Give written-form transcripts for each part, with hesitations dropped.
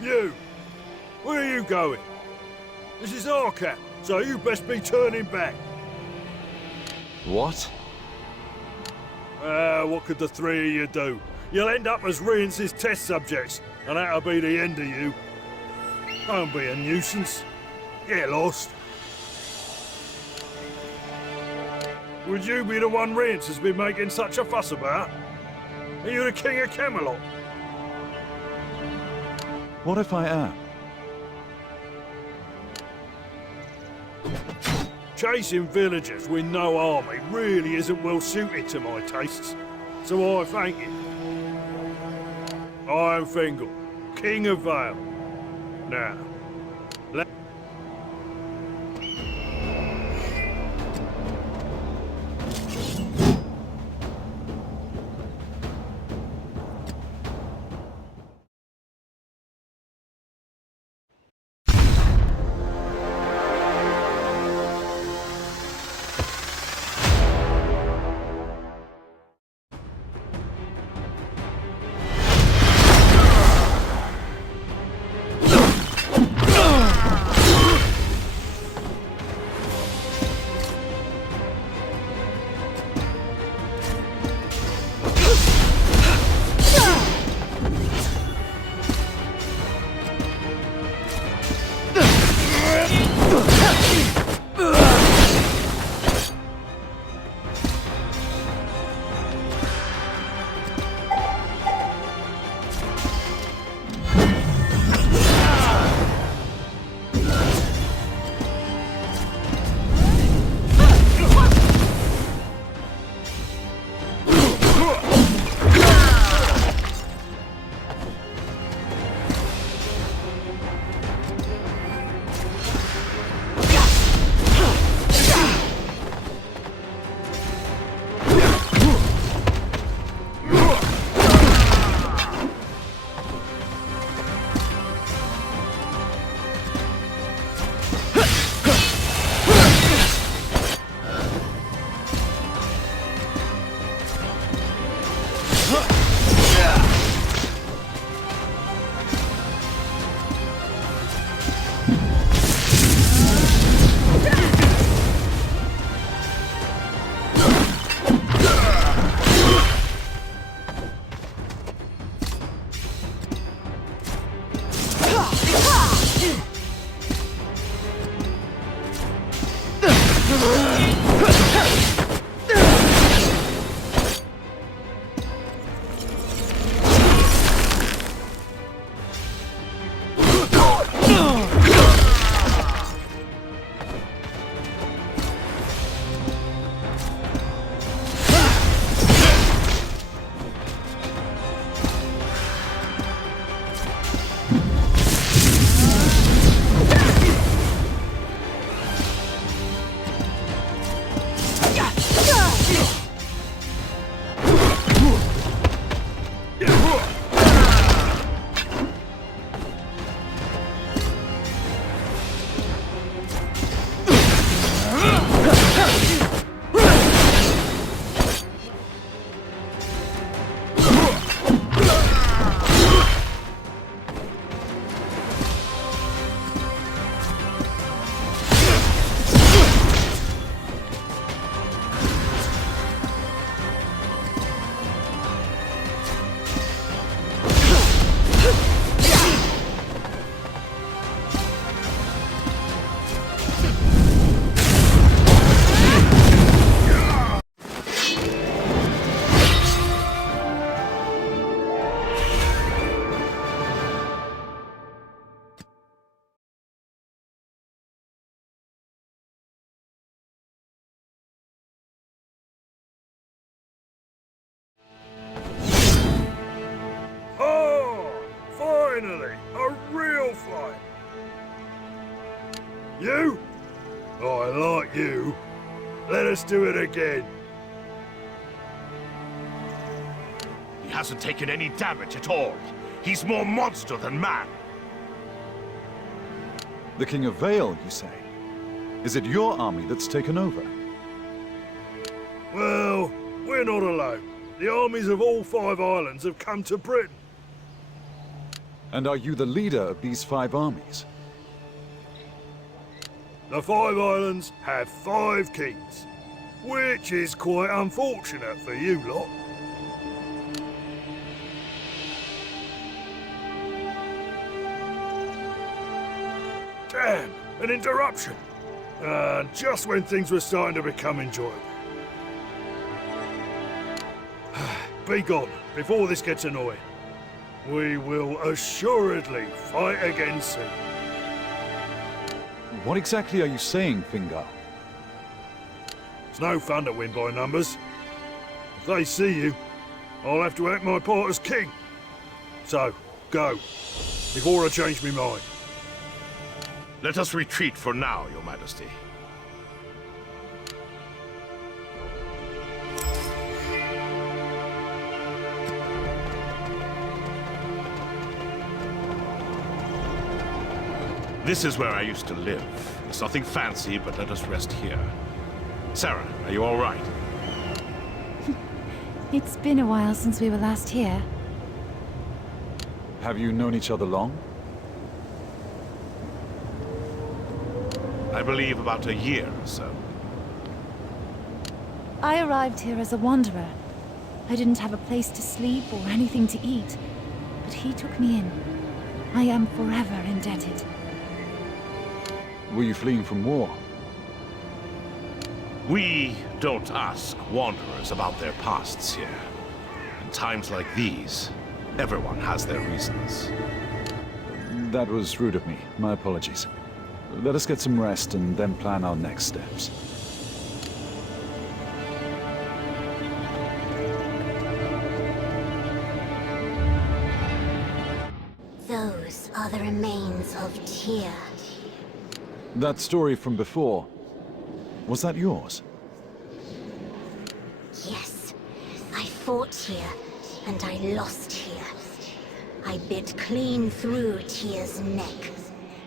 You! Where are you going? This is our camp, so you best be turning back. What? What could the three of you do? You'll end up as Rience's test subjects, and that'll be the end of you. Don't be a nuisance. Get lost. Would you be the one Rience has been making such a fuss about? Are you the king of Camelot? What if I am? Chasing villagers with no army really isn't well suited to my tastes, so I thank you. I am Fingal, King of Vale. Now, let... Finally, a real fight! You? Oh, I like you. Let us do it again. He hasn't taken any damage at all. He's more monster than man. The King of Vale, you say? Is it your army that's taken over? Well, we're not alone. The armies of all 5 islands have come to Britain. And are you the leader of these 5 armies? The 5 islands have 5 kings, which is quite unfortunate for you lot. Damn, an interruption. Just when things were starting to become enjoyable. Be gone, before this gets annoying. We will assuredly fight again soon. What exactly are you saying, Fingal? It's no fun to win by numbers. If they see you, I'll have to act my part as king. So, go, before I change my mind. Let us retreat for now, Your Majesty. This is where I used to live. It's nothing fancy, but let us rest here. Sarah, are you all right? It's been a while since we were last here. Have you known each other long? I believe about a year or so. I arrived here as a wanderer. I didn't have a place to sleep or anything to eat, but he took me in. I am forever indebted. Were you fleeing from war? We don't ask wanderers about their pasts here. In times like these, everyone has their reasons. That was rude of me. My apologies. Let us get some rest and then plan our next steps. Those are the remains of Tyr. That story from before, was that yours? Yes, I fought here, and I lost here. I bit clean through Tyr's neck,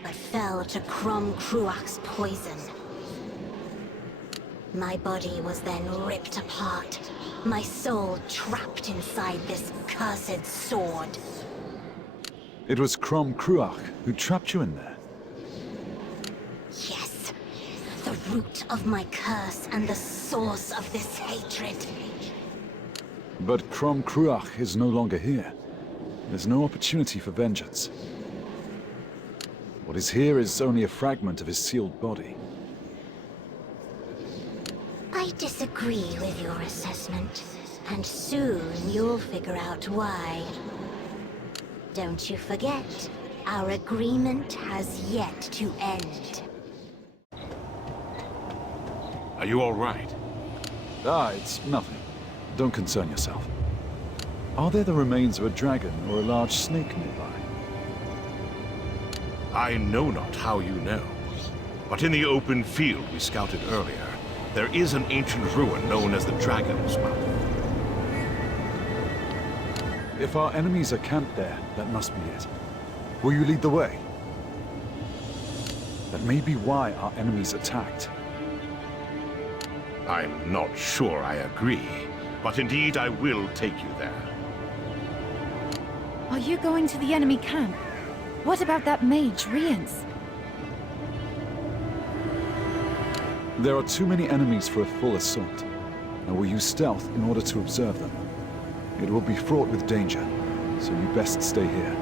but fell to Crom Cruach's poison. My body was then ripped apart, my soul trapped inside this cursed sword. It was Crom Cruach who trapped you in there. Yes, the root of my curse and the source of this hatred. But Crom Cruach is no longer here. There's no opportunity for vengeance. What is here is only a fragment of his sealed body. I disagree with your assessment, and soon you'll figure out why. Don't you forget, our agreement has yet to end. Are you all right? It's nothing. Don't concern yourself. Are there the remains of a dragon or a large snake nearby? I know not how you know, but in the open field we scouted earlier, there is an ancient ruin known as the Dragon's Mouth. If our enemies are camped there, that must be it. Will you lead the way? That may be why our enemies attacked. I'm not sure I agree, but indeed I will take you there. Are you going to the enemy camp? What about that mage, Rience? There are too many enemies for a full assault. I will use stealth in order to observe them. It will be fraught with danger, so you best stay here.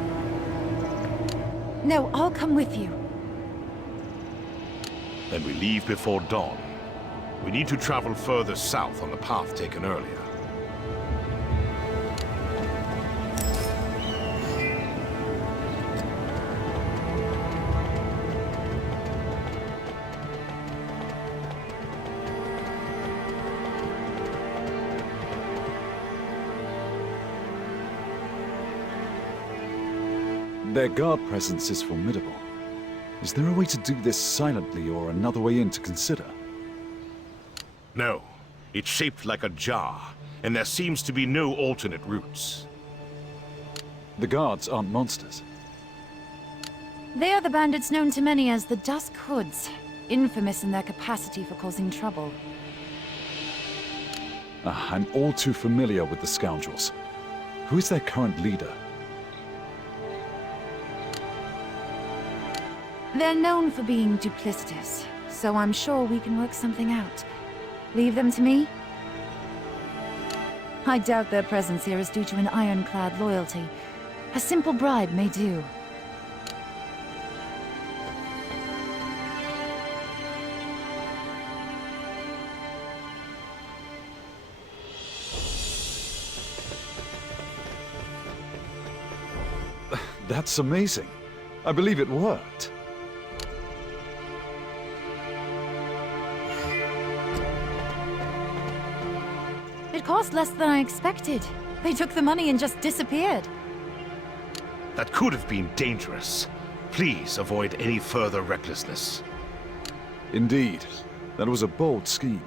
No, I'll come with you. Then we leave before dawn. We need to travel further south on the path taken earlier. Their guard presence is formidable. Is there a way to do this silently or another way in to consider? No, it's shaped like a jar, and there seems to be no alternate routes. The guards aren't monsters. They are the bandits known to many as the Dusk Hoods, infamous in their capacity for causing trouble. I'm all too familiar with the scoundrels. Who is their current leader? They're known for being duplicitous, so I'm sure we can work something out. Leave them to me? I doubt their presence here is due to an ironclad loyalty. A simple bribe may do. That's amazing. I believe it worked. It cost less than I expected. They took the money and just disappeared. That could have been dangerous. Please avoid any further recklessness. Indeed. That was a bold scheme.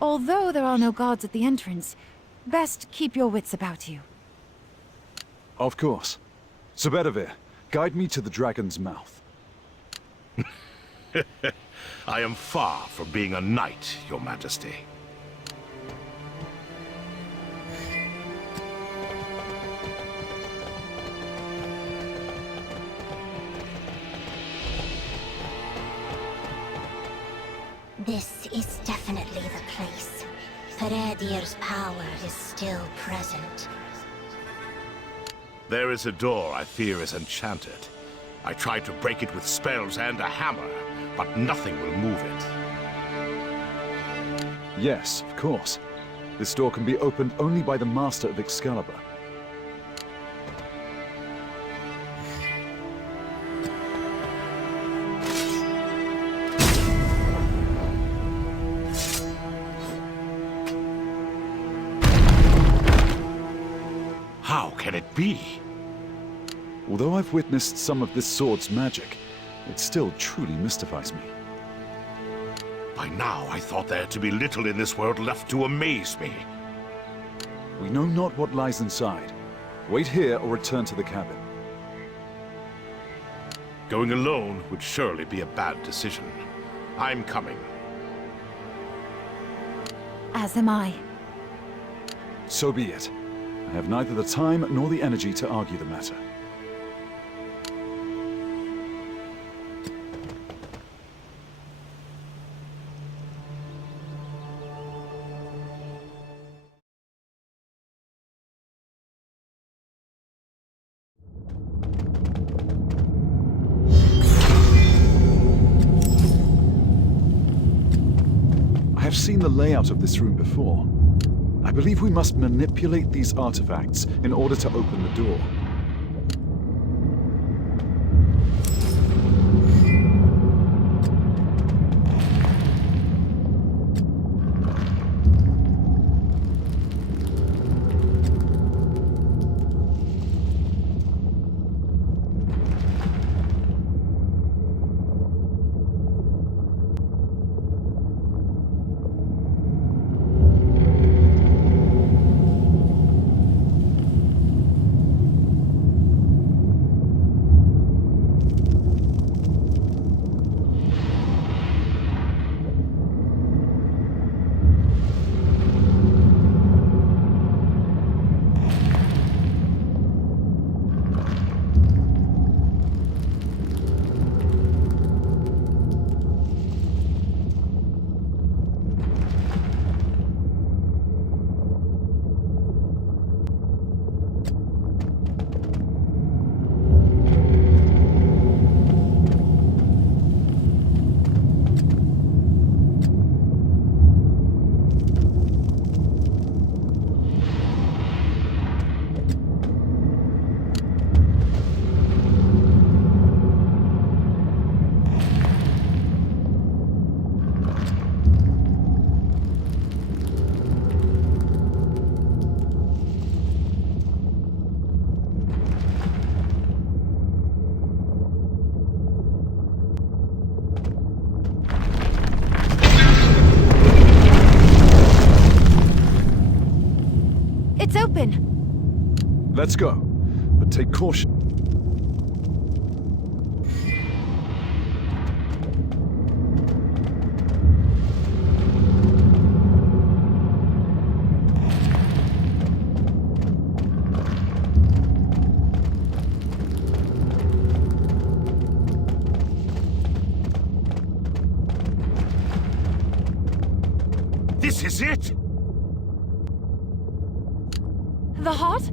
Although there are no guards at the entrance, best keep your wits about you. Of course. Sebedivir, guide me to the dragon's mouth. I am far from being a knight, Your Majesty. This is definitely the place. Peredir's power is still present. There is a door I fear is enchanted. I tried to break it with spells and a hammer, but nothing will move it. Yes, of course. This door can be opened only by the Master of Excalibur. How can it be? Although I've witnessed some of this sword's magic, it still truly mystifies me. By now, I thought there to be little in this world left to amaze me. We know not what lies inside. Wait here or return to the cabin. Going alone would surely be a bad decision. I'm coming. As am I. So be it. I have neither the time nor the energy to argue the matter. I have seen the layout of this room before. I believe we must manipulate these artifacts in order to open the door. It's open! Let's go, but take caution. This is it? The heart?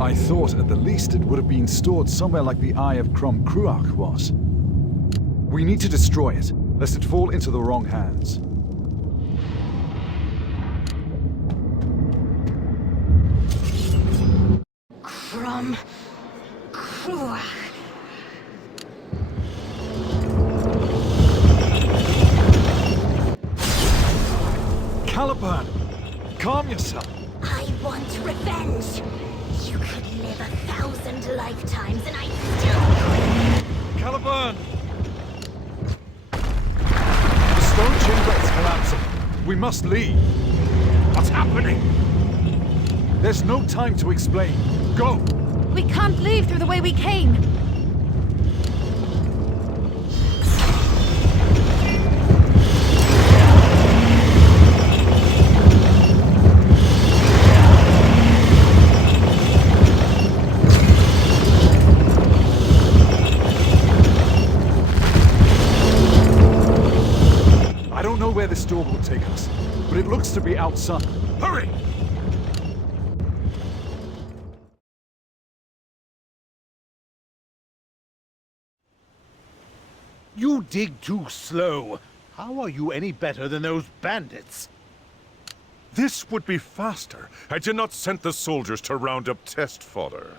I thought at the least it would have been stored somewhere like the Eye of Crom Cruach was. We need to destroy it, lest it fall into the wrong hands. Crom Cruach. Caliburn! Calm yourself! I want revenge. You could live 1,000 lifetimes and I still Caliburn! The stone chamber is collapsing. We must leave. What's happening? There's no time to explain. Go! We can't leave through the way we came. I don't know where this door will take us, but it looks to be outside. Hurry! You dig too slow. How are you any better than those bandits? This would be faster had you not sent the soldiers to round up test fodder.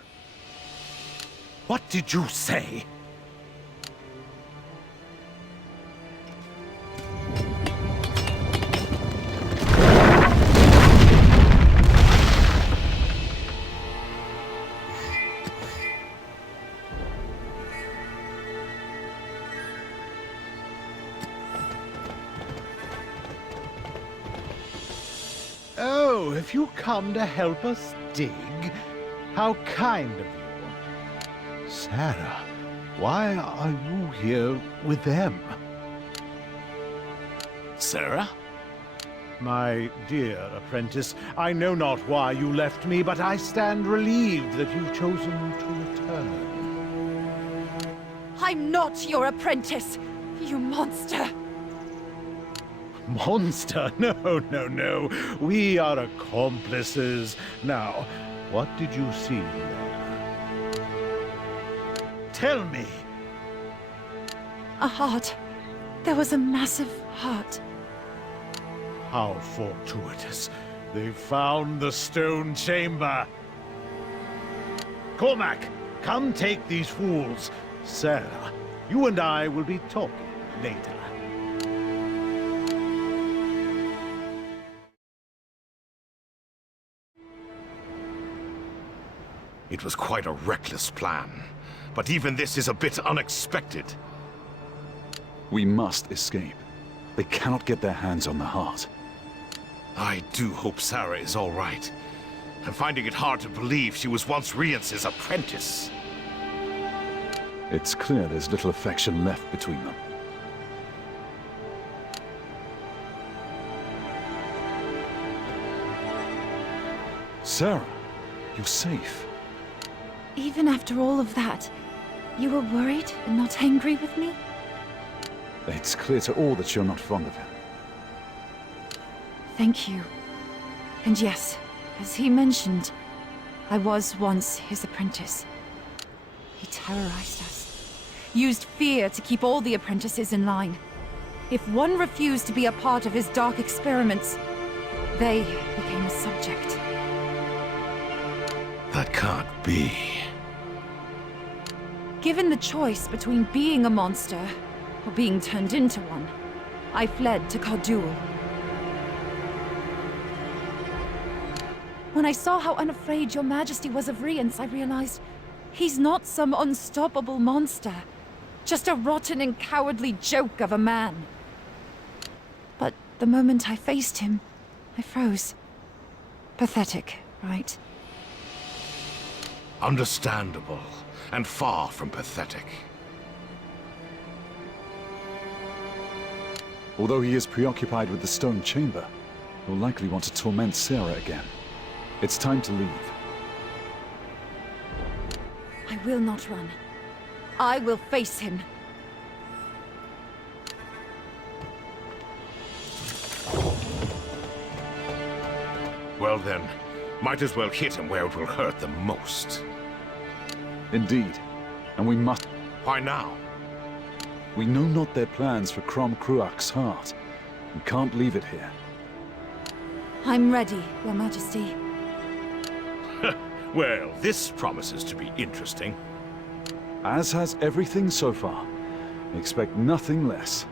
What did you say? Oh, have you come to help us dig? How kind of you. Sarah, why are you here with them? Sarah? My dear apprentice, I know not why you left me, but I stand relieved that you've chosen to return. I'm not your apprentice, you monster! Monster? No, no, no. We are accomplices. Now, what did you see there? Tell me. A heart. There was a massive heart. How fortuitous. They found the stone chamber. Cormac, come take these fools. Sarah, you and I will be talking later. It was quite a reckless plan, but even this is a bit unexpected. We must escape. They cannot get their hands on the heart. I do hope Sarah is all right. I'm finding it hard to believe she was once Rience's apprentice. It's clear there's little affection left between them. Sarah, you're safe. Even after all of that, you were worried and not angry with me? It's clear to all that you're not fond of him. Thank you. And yes, as he mentioned, I was once his apprentice. He terrorized us, used fear to keep all the apprentices in line. If one refused to be a part of his dark experiments, they became a subject. That can't be. Given the choice between being a monster or being turned into one, I fled to Cardul. When I saw how unafraid your majesty was of Rience, I realized he's not some unstoppable monster, just a rotten and cowardly joke of a man. But the moment I faced him, I froze. Pathetic, right? Understandable, and far from pathetic. Although he is preoccupied with the stone chamber, he'll likely want to torment Sarah again. It's time to leave. I will not run. I will face him. Well then, might as well hit him where it will hurt the most. Indeed. And we must... Why now? We know not their plans for Crom Cruach's heart. We can't leave it here. I'm ready, Your Majesty. Well, this promises to be interesting. As has everything so far. Expect nothing less.